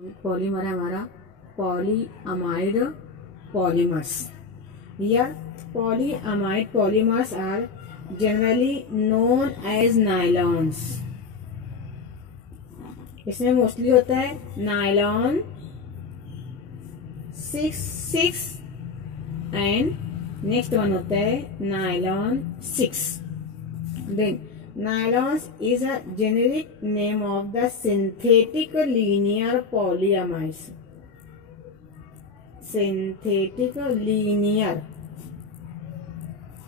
Polymer है हमारा polyamide polymers. Here polyamide polymers are generally known as nylons। इसमें mostly होता है नायलॉन 6 एंड नेक्स्ट वन होता है nylon 6। Then nylons is a generic name of the synthetic linear polyamides. Synthetic linear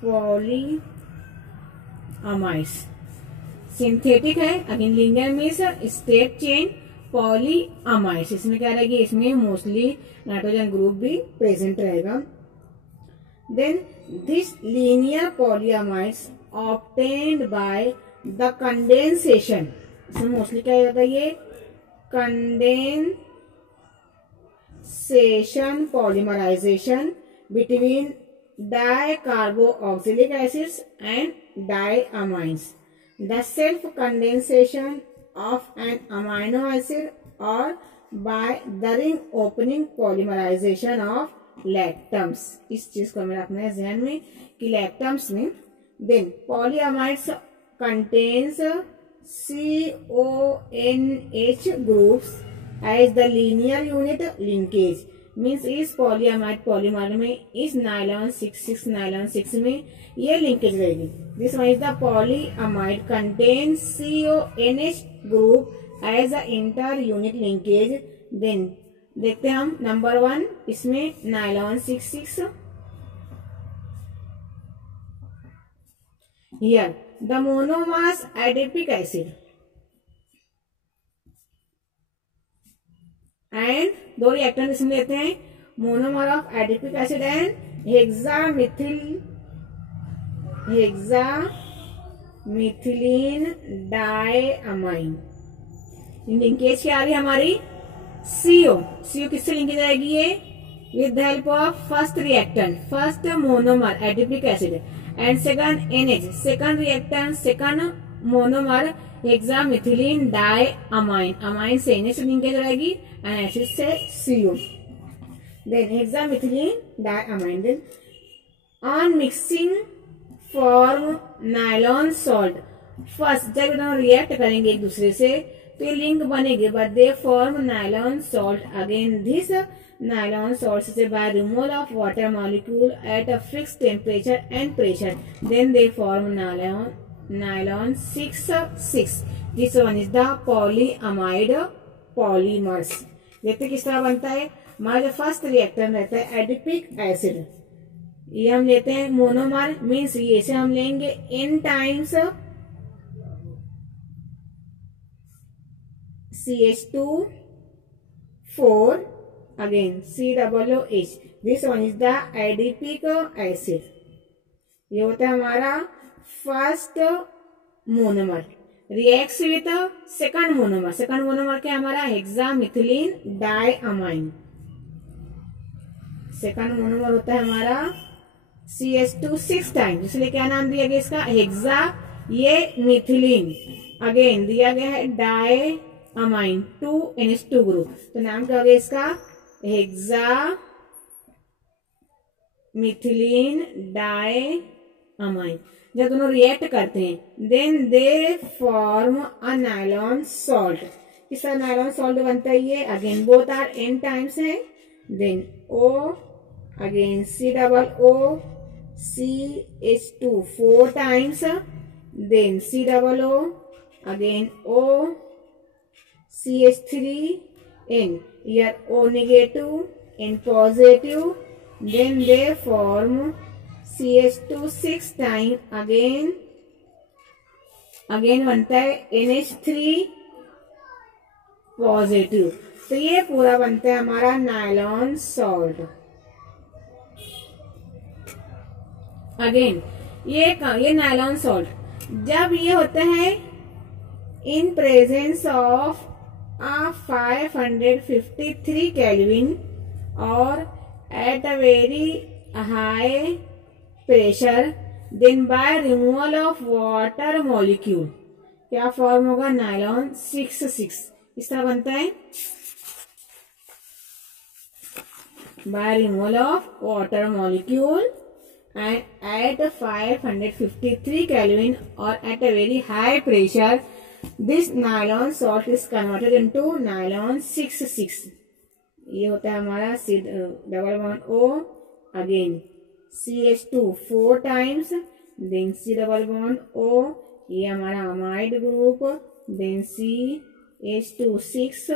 polyamides synthetic है, again linear means state chain polyamides. इसमें क्या रहेगी, इसमें मोस्टली नाइट्रोजन ग्रुप भी प्रेजेंट रहेगा। Then this linear polyamides obtained by the condensation. इसमें mostly क्या होता है, ये condensation polymerization between dicarboxylic acids and diamines. The self-condensation of an amino acid or by the ring opening polymerization of lactams। इस चीज को हमें रखना है ध्यान में कि lactams में then polyamides contains CONH groups as the linear unit linkage। Means इस पॉलीअमाइड पॉलीमर में इस नायलॉन 6 में ये लिंकेज रहेगी। This one is the polyamide contain CONH group as a inter unit linkage. Then देखते हैं हम नंबर 1 इसमें nylon 6। Here the monomers adipic acid and दो रिएक्टेंट इसमें लेते हैं, monomer of adipic acid and hexamethylene diamine. Linkage क्या आ रही है हमारी, CO किससे लिंकेज आएगी, ये with the help of first reactant first monomer adipic acid and second NH second reactant second monomer hexamethylene diamine. Amine से NH लिंकेज रहेगी एंड एसिड से CO। Then hexamethylene diamine. Then on mixing form nylon salt. First जब दोनों react करेंगे एक दूसरे से तो ये लिंक बनेगी, but they form nylon salt. Again this nylon salt से by removal of water molecule at a fixed temperature and pressure, then they form nylon 6। This one is the polyamide polymers. देखते किस तरह बनता है। हमारा जो first reactant रहता है एडिपिक एसिड, ये हम लेते हैं मोनोमर मीन्स ये से हम लेंगे N times CH2 again COOH। This one is the adipic acid. ये होता है हमारा first monomer reacts with second monomer. Second monomer क्या हमारा हेक्सामिथिलीन डाइअमाइन। सेकंड मोनोमर होता है हमारा CH2 6 टाइम्स, इसलिए क्या नाम दिया गया इसका, हेक्सा। ये मिथिलीन अगेन दिया गया है डाइअमाइन 2NH2 ग्रुप, तो नाम क्या हो गया इसका, हेक्सामिथिलीन डाइअमाइन। जब दोनों रिएक्ट करते हैं then they form a nylon salt. किस तरह नायलॉन सॉल्ट बनता है, ये again both are N times है। Then O again COO CH2 4 times, then COO again O CH3N, here O negative N positive, then they form CH2 6 time again बनता है NH3 positive. तो ये पूरा बनता है हमारा नायलॉन सॉल्ट। अगेन ये नायलॉन सॉल्ट जब ये होता है इन प्रेजेंस ऑफ 553 केल्विन और at a very high pressure, then by removal of water molecule क्या फॉर्म होगा, नायलॉन 6। इस तरह बनता है। by removal of water molecule and at 553 Kelvin or at a very high pressure, this nylon salt is converted into nylon 6,6. ये होता है हमारा double bond O, again CH2 4 times, then C double bond O, ये हमारा amide group, then CH2 6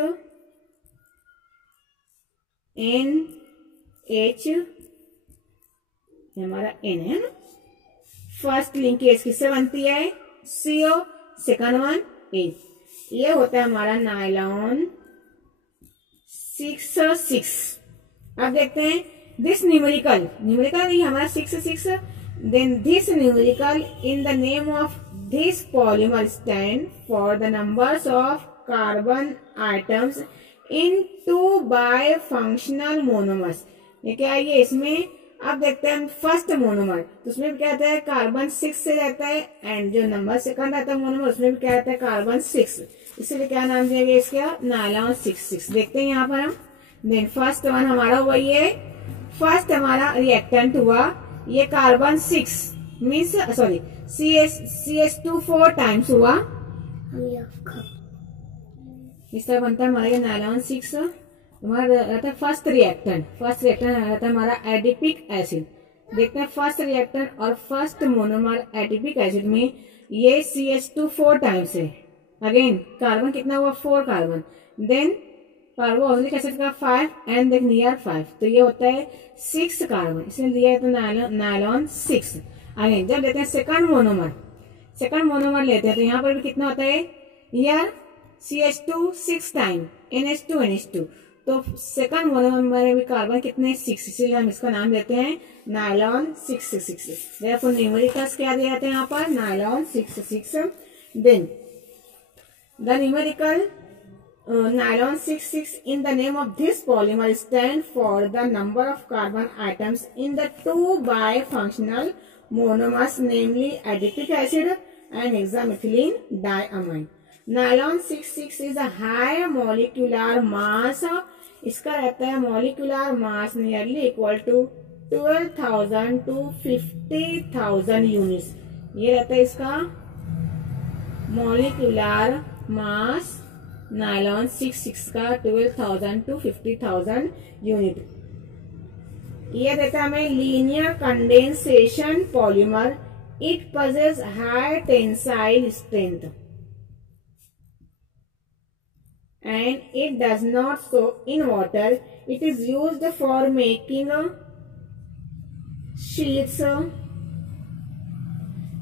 NH, हमारा N है ना। First linkage किससे बनती है? CO, second one H। ये होता है हमारा नायलॉन 6,6। अब देखते हैं दिस न्यूमेरिकल ये हमारा 6,6, then this numerical in the name of this polymer stand for the numbers of carbon atoms in 2 by functional monomers. ये क्या है? ये इसमें अब देखते हैं फर्स्ट मोनोमर, तो उसमें क्या रहता है? कार्बन 6 से रहता है, एंड जो नंबर सेकंड रहता है मोनोमर, उसमें भी क्या रहता है? कार्बन 6। इसलिए क्या नाम दिया गया इसका? नायलॉन 6,6। देखते हैं यहाँ पर हम। देन फर्स्ट वन हमारा हुआ, ये फर्स्ट हमारा रिएक्टेंट हुआ, ये carbon 6 means sorry CH2 4 times हुआ, इस तरह बनता है हमारा ये नायलॉन 6। हमारा रहता है फर्स्ट रिएक्टेंट रहता है हमारा एडिपिक एसिड। देखते हैं फर्स्ट रिएक्टेंट और फर्स्ट मोनोमर एडिपिक एसिड में ये CH2 4 टाइम्स है, अगेन कार्बन कितना हुआ? 4 कार्बन, देन कार्बोक्सिलिक एसिड का 5 एंड देन नियर 5, तो ये होता है 6 कार्बन, इसमें दिया है तो नायलॉन 6। अगेन जब लेते हैं सेकंड मोनोमर लेते हैं तो यहाँ पर भी कितना होता है? यार CH2 6 टाइम NH2, तो सेकंड मोनोमर में भी कार्बन कितने? 6, इसलिए हम इसका नाम देते हैं नायलॉन 6,6। देखो न्यूमेरिकल्स क्या दिए जाते हैं यहाँ पर? Nylon 6,6। Then the numerical nylon 6,6 in the name of this polymer stand for the number of carbon atoms in the 2 bifunctional monomers, namely adipic acid and hexamethylene diamine. Nylon 6,6 is a high molecular mass. इसका रहता है molecular mass nearly equal to 12,000 to 50,000 units. ये रहता है इसका molecular mass nylon 6,6 का 12,000 to 50,000 unit. ये देता है हमें linear condensation polymer, it possesses high tensile strength and it does not soak in water. It is used for making sheets,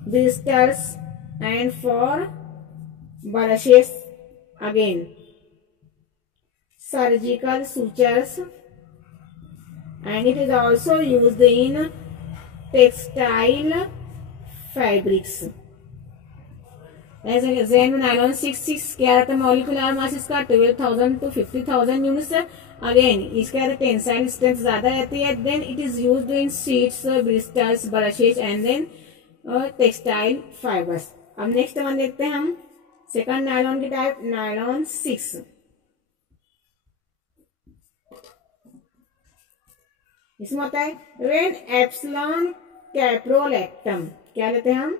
blisters and for brushes, again surgical sutures, and it is also used in textile fabrics. Nylon 6,6 क्या रहता है? Molecular mass इसका 12,000 to 50,000 units. Again इसका tensile strength ज्यादा रहती है। Then it is used in sheets, blisters, brushes and then textile fibres. अब next one देखते हैं हम सेकंड नायलॉन की टाइप, नायलॉन 6। इसमें होता है व्हेन एप्सिलॉन कैप्रोलैक्टम, क्या लेते हैं हम?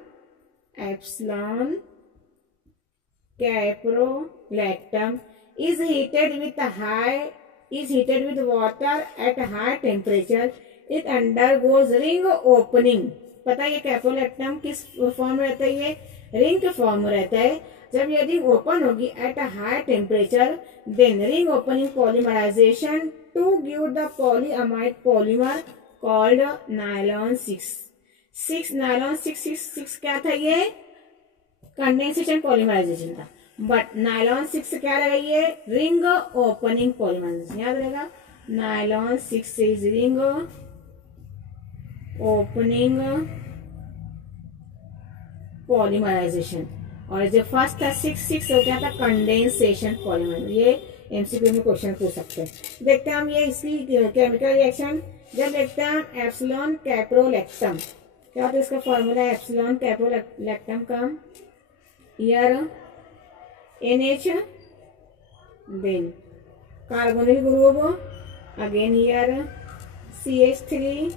Epsilon caprolactam is heated with water at high temperature. It undergoes ring opening. पता है ये कैप्रोलैक्टम किस फॉर्म में रहता है? ये रिंग के फॉर्म में रहता है। जब ये रिंग ओपन होगी at a high temperature, then ring opening polymerization to give the polyamide polymer called nylon 6। Nylon 6 क्या था? ये कंडेंसेशन पॉलीमराइजेशन था, बट नायलॉन 6 क्या रहेगा? ये रिंग ओपनिंग पॉलीमराइजेशन। याद रहेगा, nylon 6 is ring opening polymerization, और जो फर्स्ट था 6 वो क्या था? Condensation polymer. ये एमसीक्यू में क्वेश्चन पूछ सकते हैं। देखते हैं हम ये इसकी केमिकल रिएक्शन। जब देखते हैं एप्सिलॉन कैप्रोलैक्टम, क्या होता है इसका फॉर्मूला? एप्सिलॉन कैप्रोलैक्टम का here NH, then carbonyl group, again here CH3,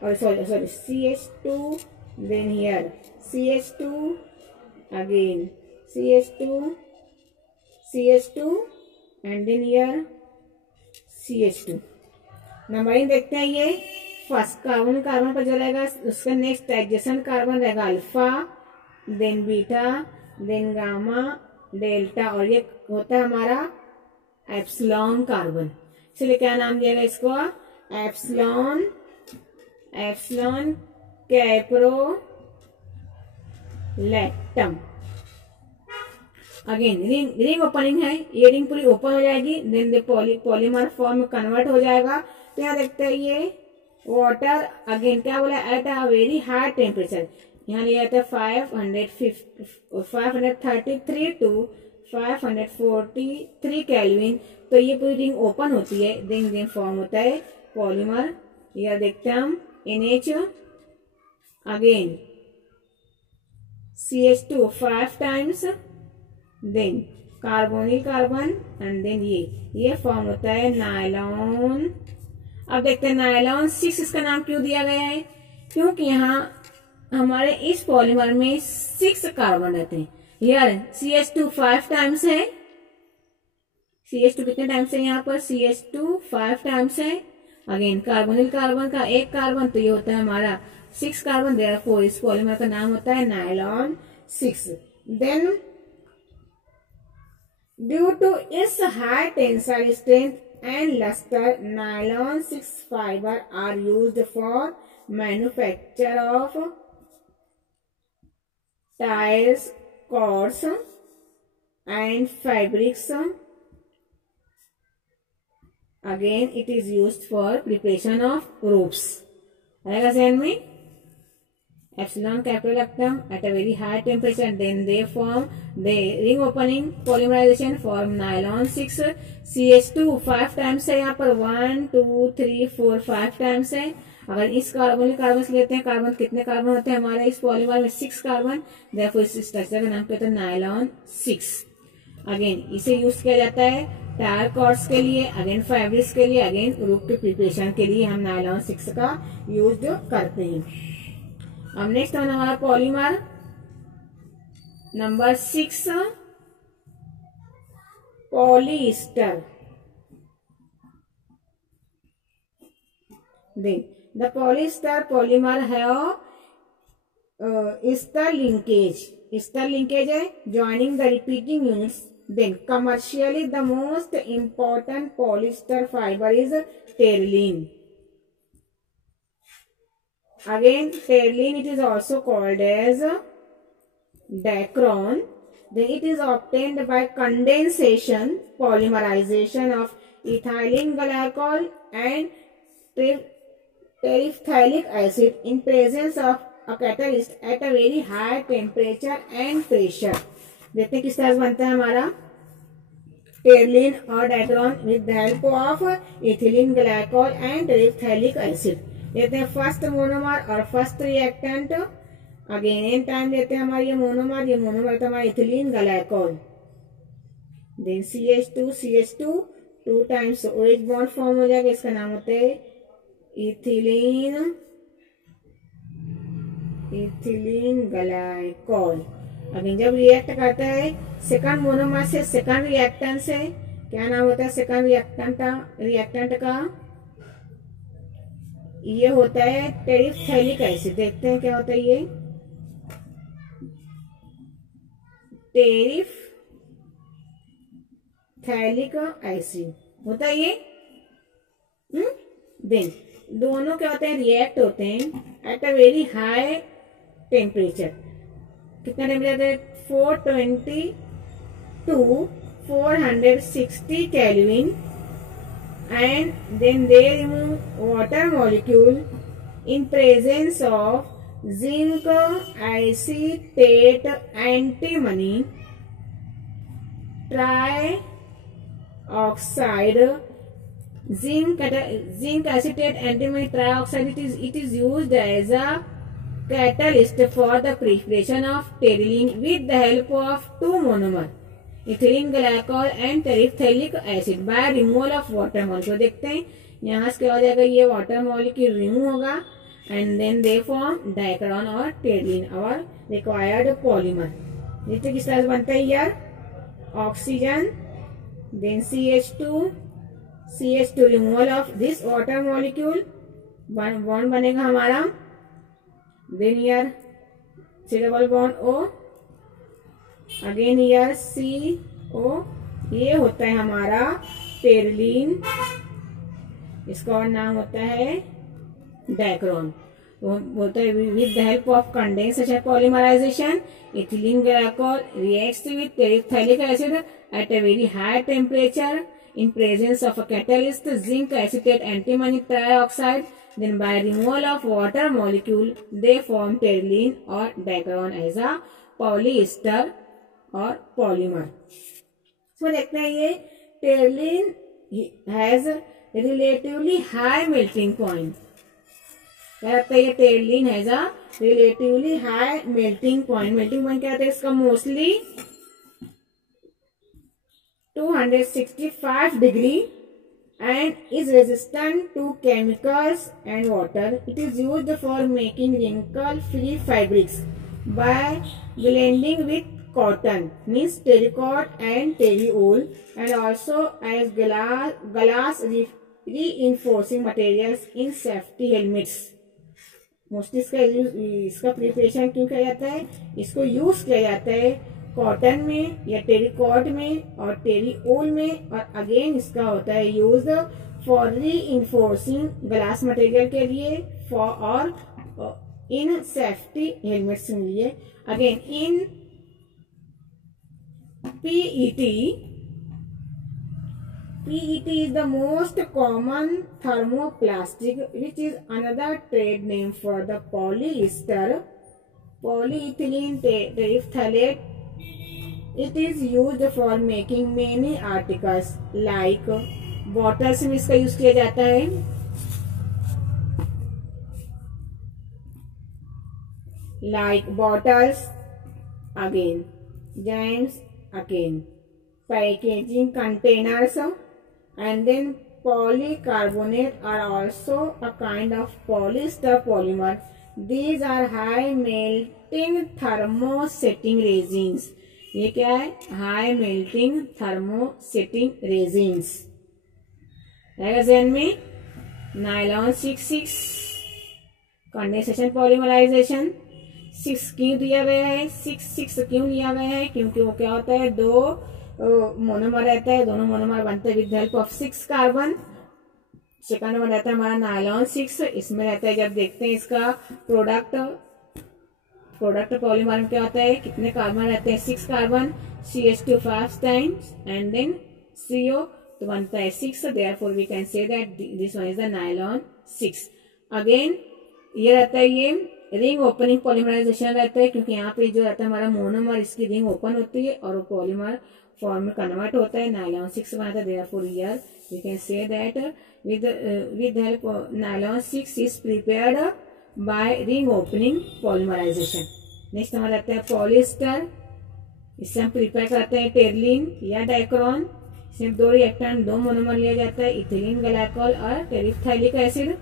or sorry, CH2, then here CH2, again CH2, and then here CH2. Numbering देखते हैं। ये फर्स्ट कार्बन पर जो रहेगा उसका नेक्स्ट एडजेसेंट कार्बन रहेगा alpha, then beta, then gamma, delta, और ये होता है हमारा एप्सिलॉन कार्बन। इसलिए क्या नाम दिया गया इसको? Epsilon caprolactam. Again ring opening है, ये रिंग पूरी ओपन हो जाएगी, देन द पॉलीमर फॉर्म में कन्वर्ट हो जाएगा। तो यहाँ देखते हैं ये वाटर, अगेन क्या बोला, eight a very high temperature. यहाँ लिया था 533 टू 543 केल्विन। तो ये पूरी रिंग ओपन होती है, देन फॉर्म होता है पॉलीमर। यह देखते हैं हम NH, again CH2 5 times, then carbonyl carbon, and then ये फॉर्म होता है नायलॉन। अब देखते हैं नायलॉन 6 इसका नाम क्यों दिया गया है? क्योंकि यहाँ हमारे इस पॉलीमर में 6 कार्बन रहते हैं। यार CH2 5 टाइम्स है, CH2 कितने टाइम्स है यहाँ पर? CH2 5 टाइम्स है। अगेन कार्बोनिल कार्बन का 1 कार्बन, तो ये होता है हमारा 6 कार्बन। देयरफॉर इस पॉलीमर का नाम होता है nylon 6। Then due to its high tensile strength and luster, nylon 6 fiber are used for manufacture of tires, cords, and fabrics. Again, it is used for preparation of ropes. आएगा ध्यान में? Epsilon caprolactam at a very high temperature, then they form the ring opening polymerization form nylon 6 CH2 5 times है, यहाँ पर 1 2 3 4 5 times है। अगर इस carbon से लेते हैं, कार्बन कितने कार्बन होते हैं हमारे इस पॉलीमर में? 6 कार्बन। देखो इस स्ट्रक्चर का नाम कहते हैं नायलॉन 6। अगेन इसे यूज किया जाता है टायर कॉर्ड्स के लिए, अगेन फैब्रिक्स के लिए, अगेन रूप के प्रिपरेशन के लिए हम नायलॉन 6 का यूज करते हैं। अब नेक्स्ट है हमारा polymer number 6, polyester. Then the polyester polymer है ester linkage है joining the repeating units. Then commercially the most important polyester fiber is terylene. Again terylene, it is also called as dacron. Then it is obtained by condensation, polymerization of ethylene glycol and terephthalic acid in presence of a catalyst at a very high temperature and pressure. देखते हैं किस तरह से बनता है हमारा Terylene और Dacron with the help of ethylene glycol and terephthalic acid. लेते हैं फर्स्ट मोनोमर और first reactant. Again N time लेते हैं हमारा ये मोनोमर होता है हमारा ethylene glycol. Then CH2 two times OH bond form हो जाएगा, इसका नाम होता है इथिलीन ग्लाइकोल। अगेन जब रिएक्ट करता है सेकंड मोनोमर से सेकंड रिएक्टेंट से, क्या नाम होता है सेकंड रिएक्टेंट का? ये होता है टेरेफ्थैलिक एसिड। देखते हैं क्या होता है ये टेरेफ्थैलिक एसिड होता है ये। देन दोनों क्या होते हैं रिएक्ट होते हैं eight a very high temperature. कितना temperature? 420 to 460 Kelvin, and then they remove water molecule in presence of zinc acetate antimony trioxide. Zinc acetate antimony trioxide, it is used as a catalyst for the preparation of terylene with the help of two monomer. Ethylene glycol and terephthalic acid by removal of water molecule. देखते हैं यहाँ से क्या हो जाएगा, ये water molecule remove होगा and then they form Dacron और टेरलिन और रिक्वायर्ड पॉलीमर। जिससे किस तरह से बनता है यार, oxygen then CH2 removal of this water molecule, bond बनेगा हमारा, देन यार C double bond O, again यार CO, ये होता है हमारा टेरलिन, इसका और नाम होता है डाइक्रोन। वो बोलता है with the help of condensation polymerization ethylene glycol reacts with terephthalic acid at a very high temperature in presence of a catalyst zinc acetate antimony trioxide, then by removal of water molecule they form Terylene और Dacron as a polyester और polymer. इसमें देखते हैं ये Terylene has relatively high melting point. क्या लगता है, ये Terylene has a relatively high melting point. Melting point क्या होता है इसका, mostly 265 degree and is resistant to chemicals and water. It is used for making wrinkle-free fabrics by blending with cotton, means terracotta and terrywool, and also as glass reinforcing materials in safety helmets. Mostly इसका preparation क्यों किया जाता है, इसको use किया जाता है cotton में या टेरिकॉट में और टेरीओल में, और अगेन इसका होता है यूज फॉर री इन्फोर्सिंग ग्लास मटेरियल के लिए फॉर और इन सेफ्टी हेलमेट्स के लिए। Again in PET is the most common thermoplastic, which is another trade name for the polyester, polyethylene terephthalate. It is used for making many articles like bottles में इसका use किया जाता है, like bottles, again jams, again packaging containers, and then polycarbonate are also a kind of polyester polymer. These are high melting thermosetting resins. ये क्या है, high melting thermosetting resins. में nylon 6 condensation polymerisation 6 क्यों दिया गया है, 6 क्यों दिया गया है, क्योंकि वो क्या होता है, दो मोनोमर रहता है, दोनों मोनोमर बनते हैं with help of 6 carbon. Second में रहता है हमारा नायलॉन 6, इसमें रहता है, जब देखते हैं इसका प्रोडक्ट पॉलीमर में क्या होता है, कितने कार्बन रहते हैं, 6 carbon, CH2 5 times and then CO, तो बनता है 6, therefore we can say that this one is the nylon 6। Again ये रहता है, ये रिंग ओपनिंग पॉलीमराइजेशन रहता है, क्योंकि यहाँ पे जो रहता है हमारा मोनोमर, इसकी रिंग ओपन होती है और वो पॉलीमर फॉर्म में कन्वर्ट होता है, नायलॉन 6 बनाता है, therefore here we can say that with help nylon 6 is prepared by ring opening polymerization. Next हमारा रहता है पॉलिएस्टर, इससे हम प्रिपेयर करते हैं टेरलिन या डाइक्रोन। इसमें 2 रिएक्टेंट, 2 मोनोमर लिया जाता है, इथिलीन ग्लाइकोल और टेरिफ्थैलिक एसिड।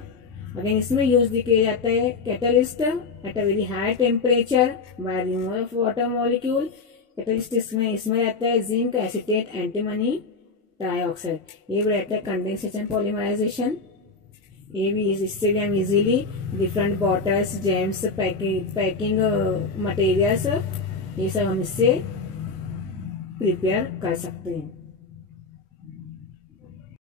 अगेन इसमें यूज किया जाता है catalyst eight a very high temperature by removal of water molecule. Catalyst इसमें रहता है जिंक एसिटेट एंटीमनी ट्राइऑक्साइड। ये भी रहता है कंडेंसेशन पॉलीमराइजेशन। ये भी इससे भी हम easily different bottles, James, packing materials, ये सब हम इससे प्रिपेयर कर सकते हैं।